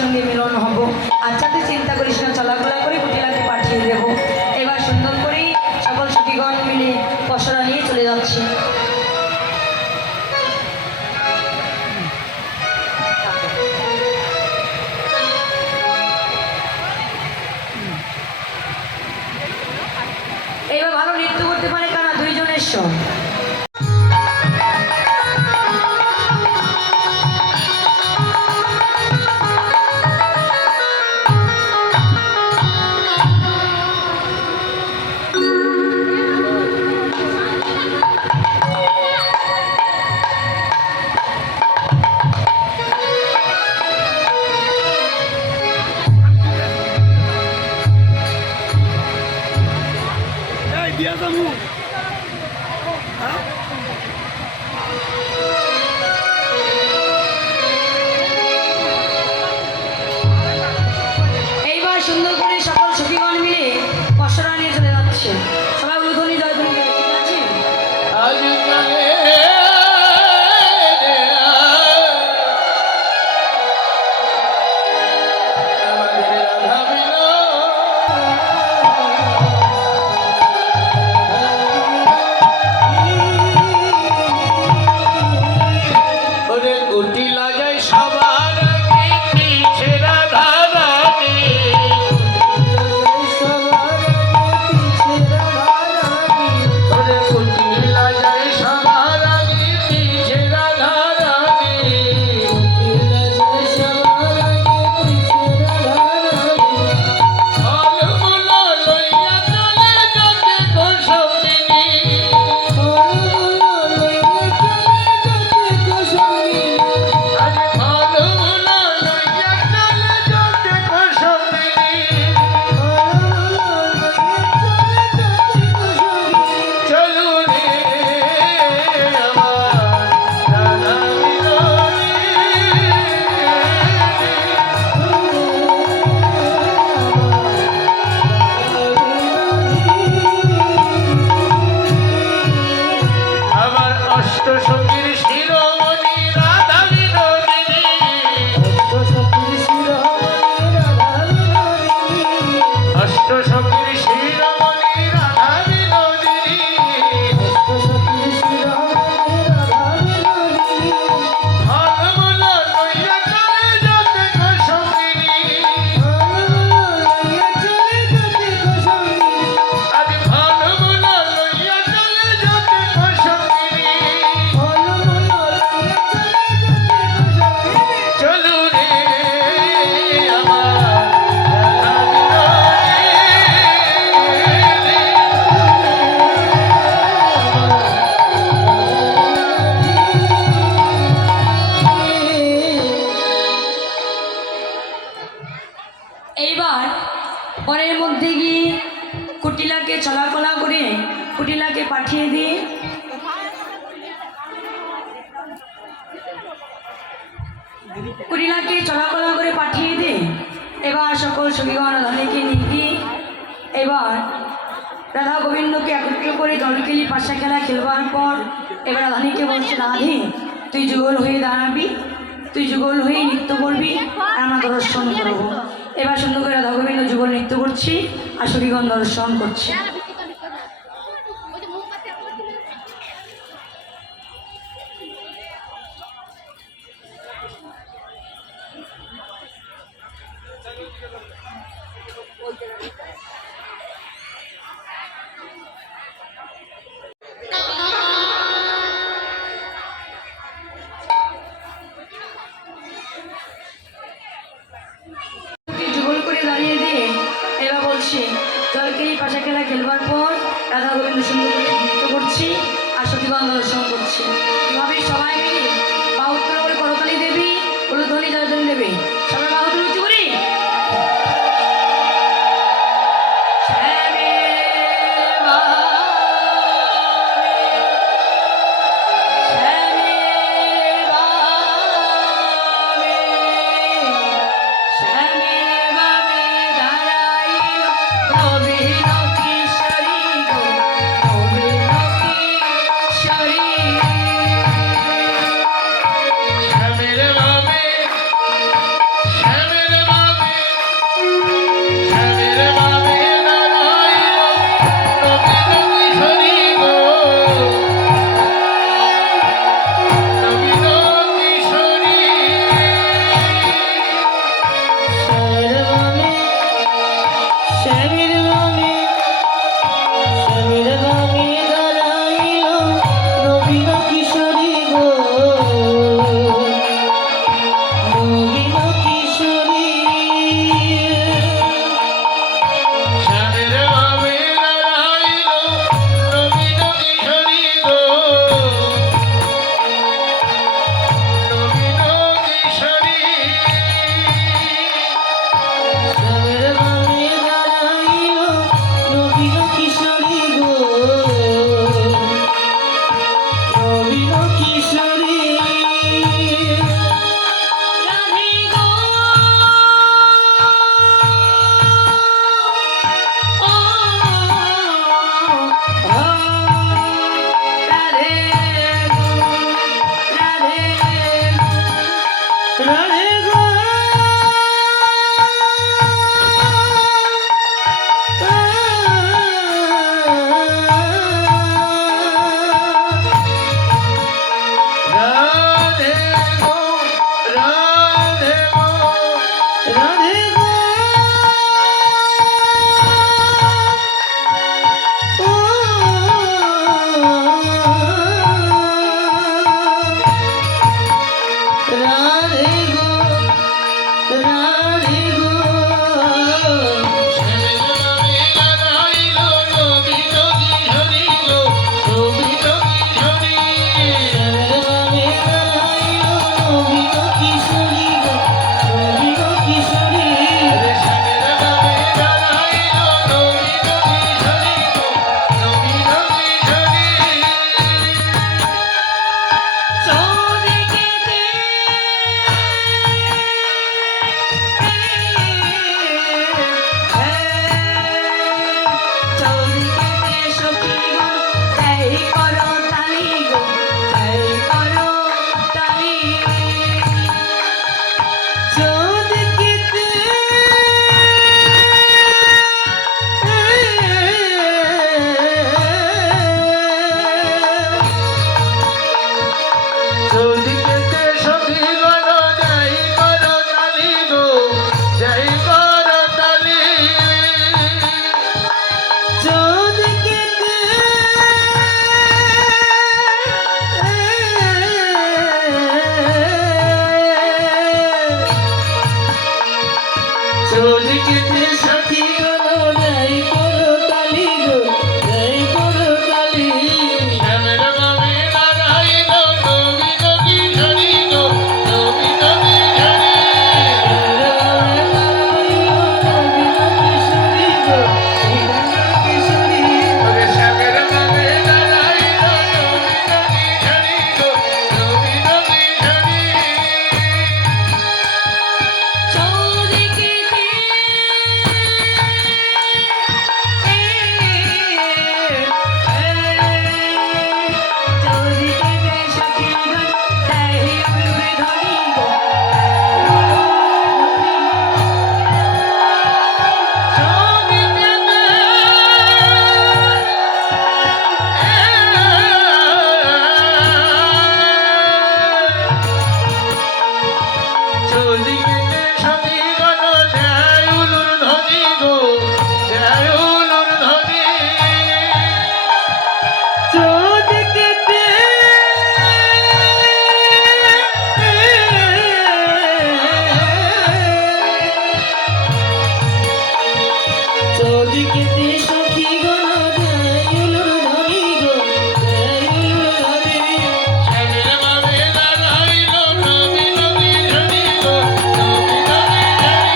সঙ্গে মিলন হব। আচ্ছা তুই চিন্তা করিস না, চলাফেরা করে কুটিলাকে পাঠিয়ে দেব। এবার সুন্দর করে সকল সখীগণ মিলে পসরা নিয়ে চলে যাচ্ছে। এবার ভালো নৃত্য করতে পারে কারা? দুইজনের সব। এইবার সুন্দর করে সকল সখীগণ মিলে পসরা নিয়ে চলে যাচ্ছে। সবাই উলুধ্বনি জয়ধ্বনি দেবে, ঠিক আছে? এইবার পরের মধ্যে গিয়ে কুটিলাকে চলাফলা করে কুটিলাকে পাঠিয়ে দিয়ে কুটিলাকে চলাফলা করে পাঠিয়ে দিয়ে এবার সকল সখীগণ রাধাকে নিয়ে গিয়ে এবার রাধা গোবিন্দকে একত্র করে দলকেলি পাশা খেলা খেলবার পর এবার রাধানীকে বলছে, রাধে তুই যুগল হয়ে দাঁড়াবি, তুই যুগল হয়ে নৃত্য করবি আর আমরা দর্শন করবো। এবার সুন্দর করে রাধা গোবিন্দ যুগল নৃত্য করছি আর সখীগণ দর্শন করছে। যুগল করে দাঁড়িয়ে দিয়ে এবার বলছি, জলকেলি পাশা খেলা খেলবার পর রাধা গোবিন্দ সুন্দর করে নৃত্য করছি আর সখীগণ দর্শন করছি। এভাবে সবাই মিলে বাহুত্তর করে করতালি দেবী, উলুধ্বনি জয়ধ্বনি দেবে। সবাই বাহুত্তর উঁচু করি। চলিকেতে সখী গো যাই করো তালি গো যাই করো তালি শ্যামের বাবে দাঁড়াইল নবী নবী ঝরি গো নবী নবী ঝরি শ্যামের বাবে দাঁড়াইল নবী নবী ঝরি গো নবী নবী ঝরি চলিকেতে সখী গণ যায় উলুর ধ্বনি গো যায় উলুর ধ্বনি চলিকেতে চলিকেতে সখী গণ যায় উলুর ধ্বনি গো যায় উলুর ধ্বনি শ্যামের বাবে দাঁড়াইল নবী নবী ঝরি গো নবী নবী ঝরি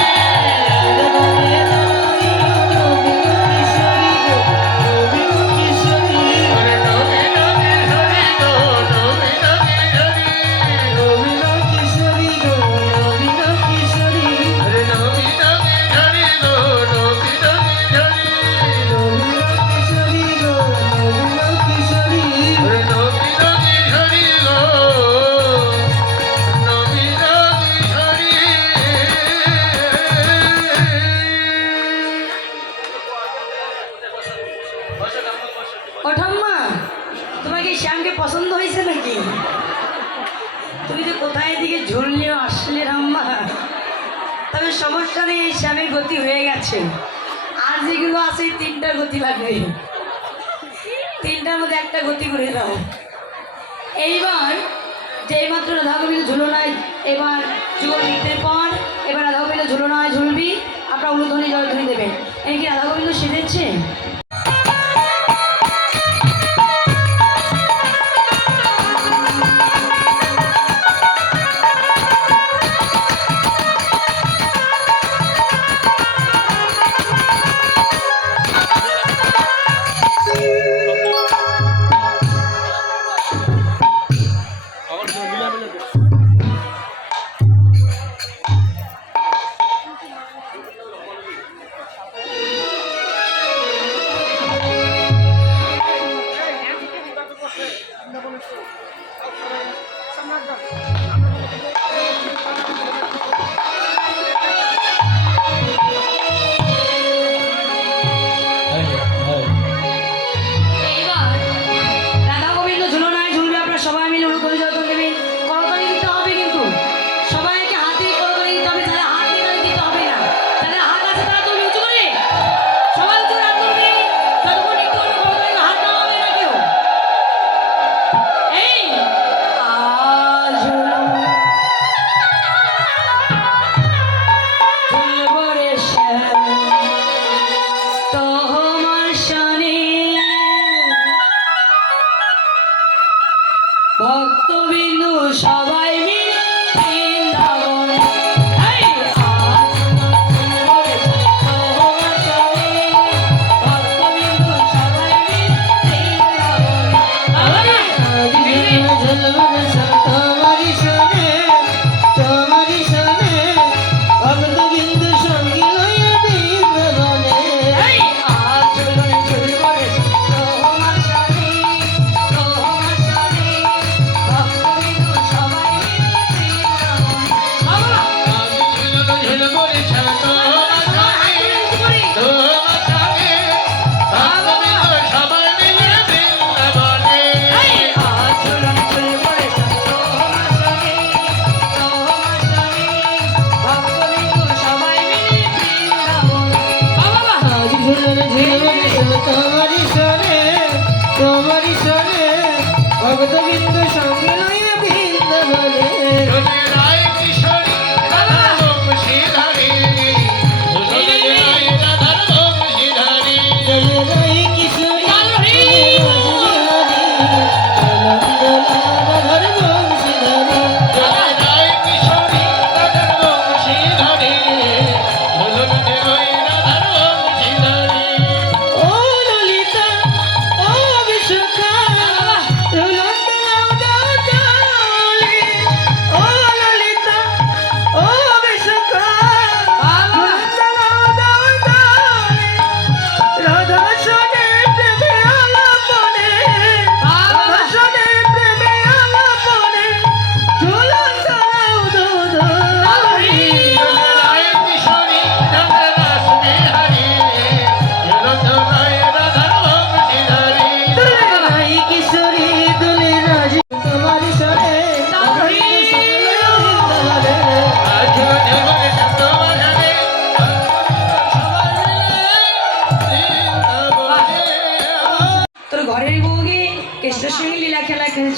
নবী নবী ঝরি গো নবী নবী ঝরি নবী নবী ঝরি গো নবী নবী ঝরি আরে নবী নবী ঝরি গো নবী নবী ঝরি নবী নবী ঝরি গো নবী নবী ঝরি আরে নবী নবী ঝরি গো নবী নবী ঝরি ও ঠাম্মা, তোমার কি শ্যামকে পছন্দ হয়েছে নাকি? তুমি যে কোথায় দিকে ঝুললেও আসলে ঠাম্মা, তবে সমস্যা নেই, এই শ্যামের গতি হয়ে গেছে। আর যেগুলো আছে তিনটা গতি লাগবে, তিনটার মধ্যে একটা গতি করে দাও। এইবার যেই মাত্র রাধা গোবিন্দ ঝুলনায়, এবার যুগল নৃত্যের পর এবার রাধা গোবিন্দ ঝুলনায় ঝুলবি, আপনার উলুধ্বনি জয়ধ্বনি দেবেন। এই কি রাধা গোবিন্দ সেজেছে?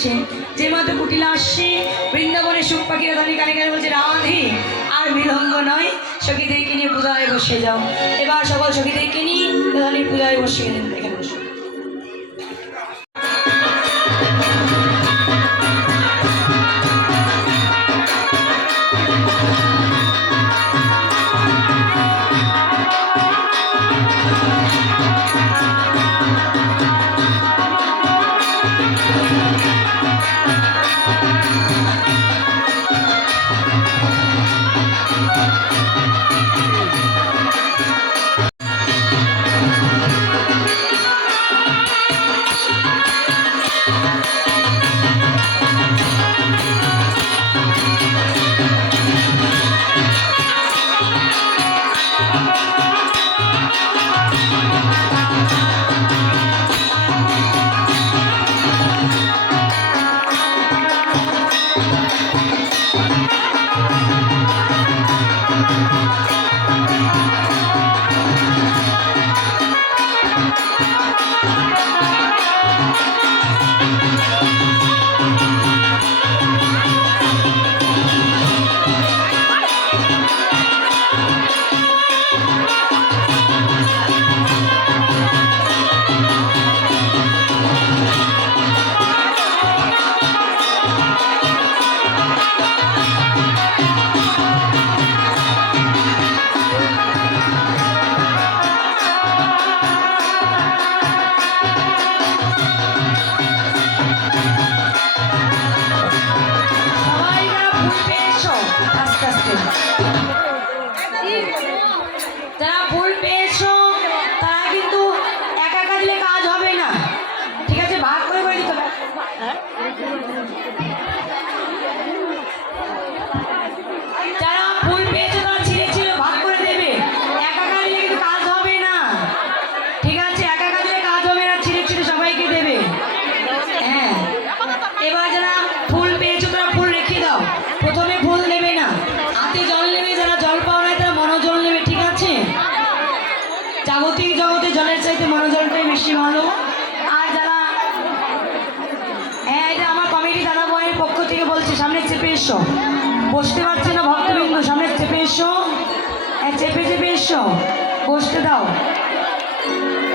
বলছে যে মাত্র কুটিলা আসছে বৃন্দাবনের সুখ পাখিরা ধনী কানে কানে বলছে রাধে আর বিলম্ব নয় সখীদেরকে নিয়ে পূজায় বসে যাও। এবার সকল সখীদেরকে নিয়ে ধনী পূজায় বসে গেলেন। এখানে বসে যারা ফুল পেয়েছো তারা কিন্তু একা একা দিলে কাজ হবে না, ঠিক আছে? ভাগ করে করে দিতে হবে। যারা ফুল পেয়েছো তারা ছিঁড়ে ছিঁড়ে ভাগ করে দেবে, একা একা দিলে কিন্তু কাজ হবে না, ঠিক আছে? একা একা দিলে কাজ হবে না, ছিঁড়ে ছিঁড়ে সবাইকে দেবে। হ্যাঁ, এবার যারা ফুল পেয়েছো তারা ফুল রেখে দাও, প্রথমে ফুল নেবে না, হাতে জল নেবে। যারা জল পাও না তারা মনোজল নেবে, ঠিক আছে? জাগতিক জগতে জলের চাইতে মনোজলটাই বেশি ভালো। আর যারা হ্যাঁ, এটা আমার কমিটি দাদা বয়ের পক্ষ থেকে বলছে, সামনে চেপে এসো, বসতে পারছে না ভক্তবৃন্দ, সামনে চেপে এসো, হ্যাঁ চেপে চেপে এসো, বসতে দাও।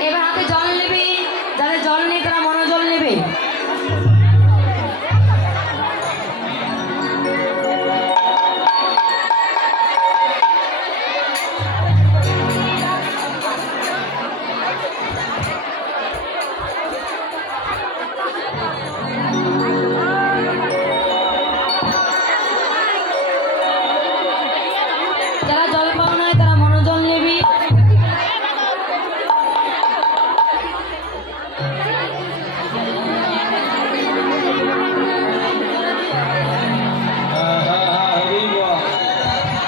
এবার হাতে জল নেবে, যাদের জল নেই তারা মনোজল নেবে। যারা জল পাও নাই তারা মনোজল নেবে।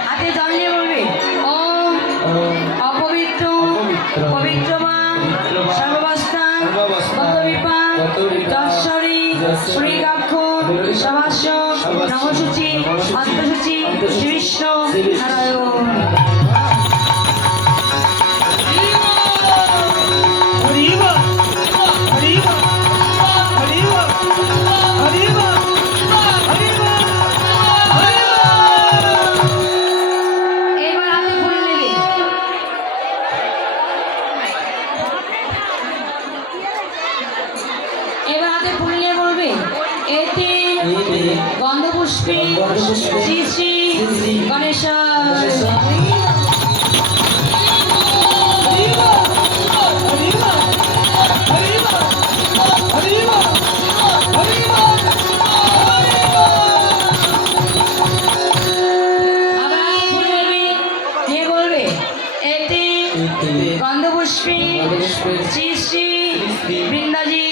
হাতে জল নিয়ে বলবে ওম অপবিত্র পবিত্র মা সর্বাবস্থান গতবিপাক যশ্বরী শ্রীকাক্ষ সভাস্য নমসূচি অন্তসূচি শ্রীবিষ্ণ নারায়ণ। এবার হাতে ফুল নেবে। এবার হাতে ফুল নিয়ে বলবে এতে গন্ধপুষ্পে শ্রী শ্রী গণেশ গন্ধপুষ্পে শ্রী শ্রী বৃন্দাজি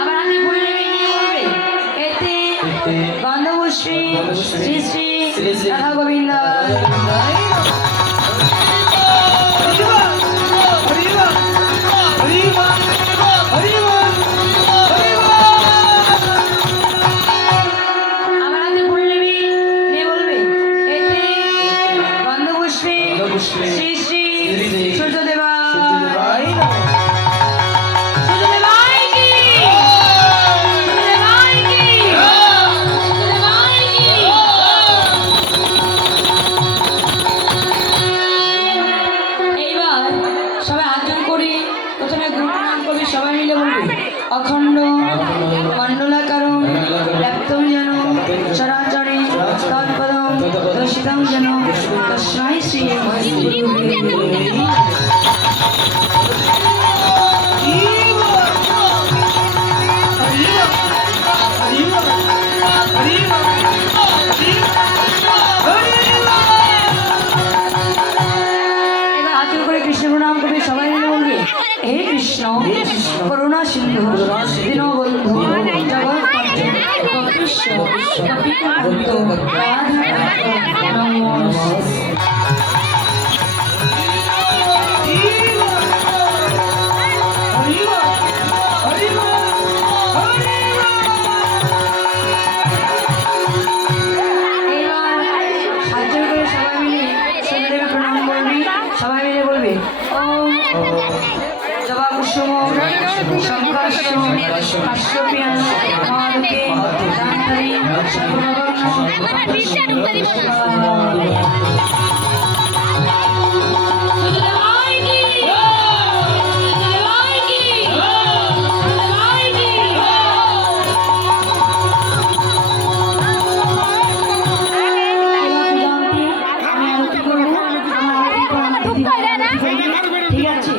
আবার হাতে ফুল নেবে, নিয়ে বলবে এতে গন্ধপুষ্পে শ্রী শ্রী রাধা গোবিন্দ। অখণ্ড মণ্ডলাকারণ ব্যাপ্তম যেন চরাচরে তৎপদম দর্শিতম যেন তস্मै শ্রী গুরুদেবে নমঃ। এবার হাত জোড় করে কৃষ্ণ প্রণাম করবে, সবাই মিলে বলবে হে কৃষ্ণ করুণা সিন্ধু দীনবন্ধু জগৎপঞ্চ কৃষ্ণ কপিকান্ত রাধাকান্ত নমঃ। সবাই মিলে বলবে ওম জবা কুসুম শঙ্কর্ষ কাশ্যপিয়ান মহাদুকে দান্তরী ঠিক আছে।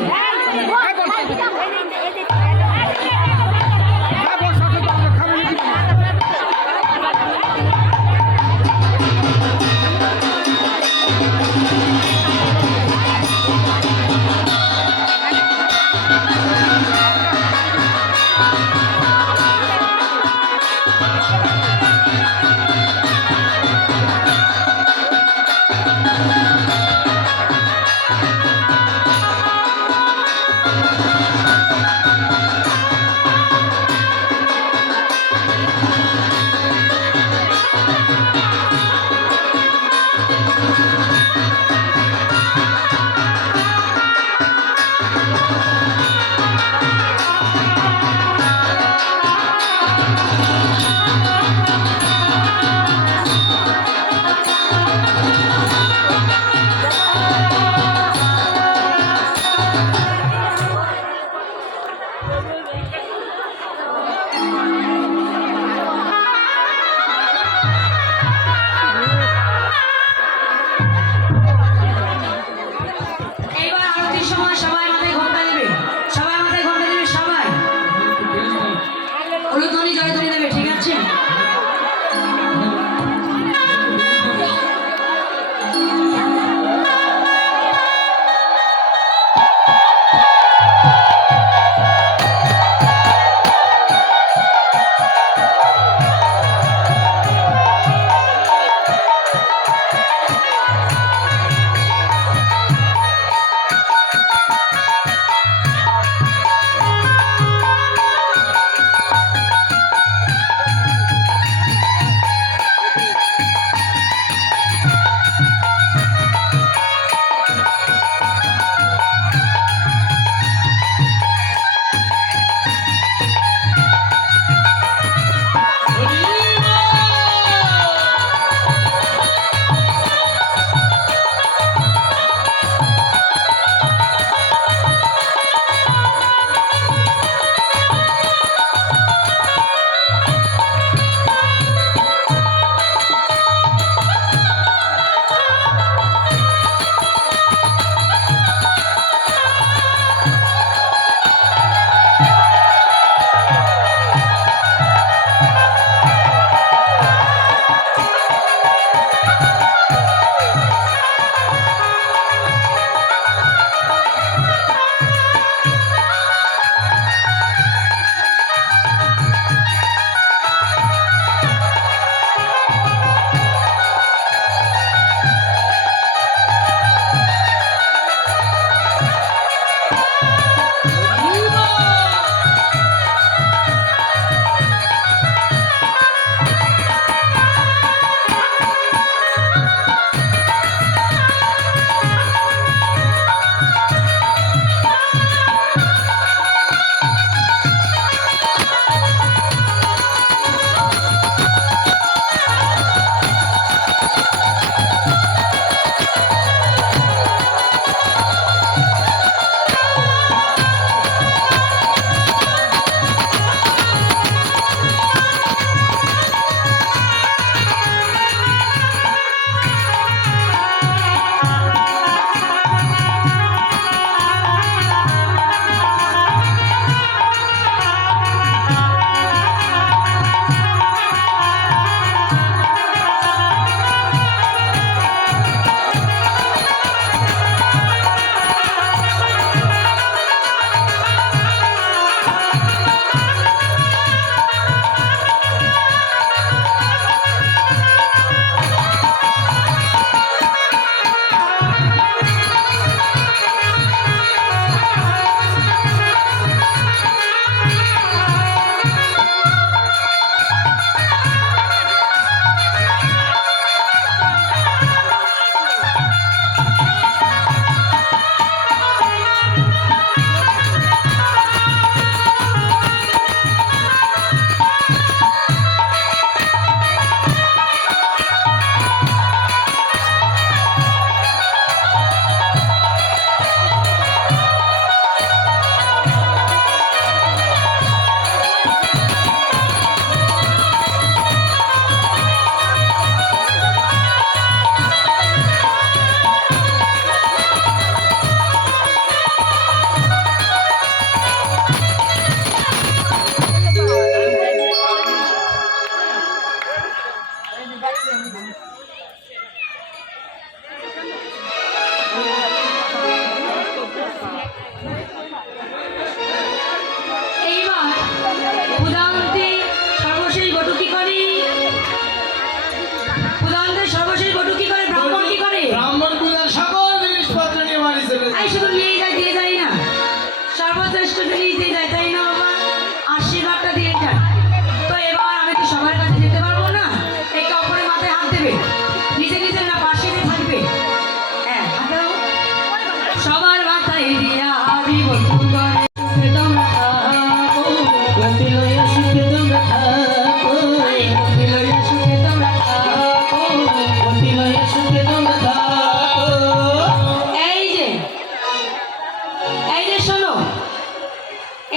এই যে শোনো,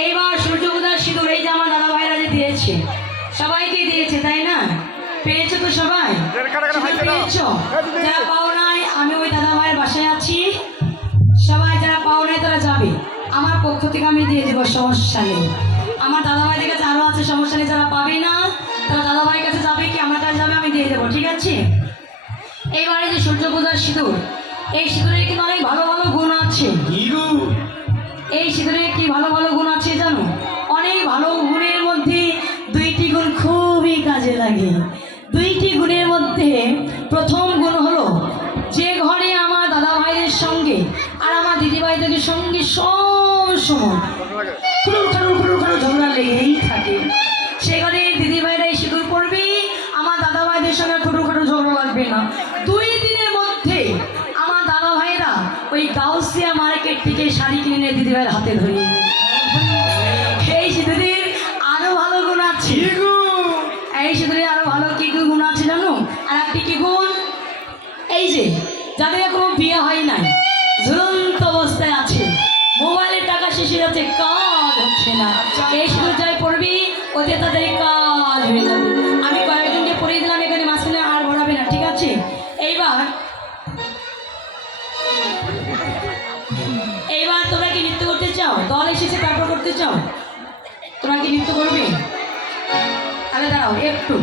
এইবার সূর্য পূজার সিঁদুর এই যে আমার দাদা ভাইরা যে দিয়েছে, সবাইকে দিয়েছে তাই না? পেয়েছো তো সবাই? সিঁদুর পেয়েছো? যারা পাও নাই, আমি ওই দাদা ভাইয়ের বাসায় আছি, সবাই যারা পাও নাই তারা যাবে, আমার পক্ষ থেকে আমি দিয়ে দেবো, সমস্যা নেই। আমার দাদা ভাইদের কাছে আরও আছে, সমস্যা নেই। যারা পাবে না তারা দাদা ভাইয়ের কাছে যাবে, কি আমার কাছে যাবে, আমি দিয়ে দেবো, ঠিক আছে? এইবারে যে সূর্য পূজার সিঁদুর, এই সিঁদুরের কিন্তু অনেক ভালো ভালো গুণ আছে। এই সিঁদুরের কি ভালো ভালো গুণ আছে জানো? অনেক ভালো গুণের মধ্যে দুইটি গুণ খুবই কাজে লাগে। দুইটি গুণের মধ্যে প্রথম গুণ হলো, যে ঘরে আমার দাদা ভাইদের সঙ্গে আর আমার দিদি ভাইদের সঙ্গে সব সময় ঝগড়া লেগেই থাকে, সেখানে দিদি ভাইরা এই সিঁদুর পড়বে, আমার দাদা ভাইদের সঙ্গে খাটো ঝগড়া লাগবে না। 2 দিনের মধ্যে আমার দাদা ভাইরা ওই গাউসিয়া মার্কেট থেকে শাড়ি কিনে নিয়ে দিদি ভাইয়ের হাতে ধরিয়ে দেবে। এই সিঁদুরের আরো ভালো গুণ আছে। এই সিঁদুরের আরো ভালো কি কি গুণ আছে জানো? আর একটি কি গুণ, এই যে যাদের এখনো বিয়ে হয় নাই, ঝুলন্ত অবস্থায় আছে, মোবাইলের টাকা শেষ হয়ে যাচ্ছে, কাজ হচ্ছে না, এই সিঁদুর যাই পড়বি ওতে তাদের কাজ হয়ে যাবে। আমি কয়েকজনকে পড়িয়ে দিলাম, এখানে মাঝখানে আর বড়াবে না, ঠিক আছে? এইবার তোমরা কি নৃত্য করতে চাও? দল এসেছে তারপর করতে চাও? তোমরা কি নৃত্য করবে? তাহলে দাঁড়াও একটু,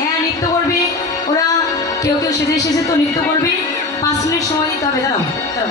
হ্যাঁ নৃত্য করবে। ওরা কেউ কেউ সেজে এসেছে তো নৃত্য করবে, 5 মিনিট সময় দিতে হবে। দাঁড়াও দাঁড়াও।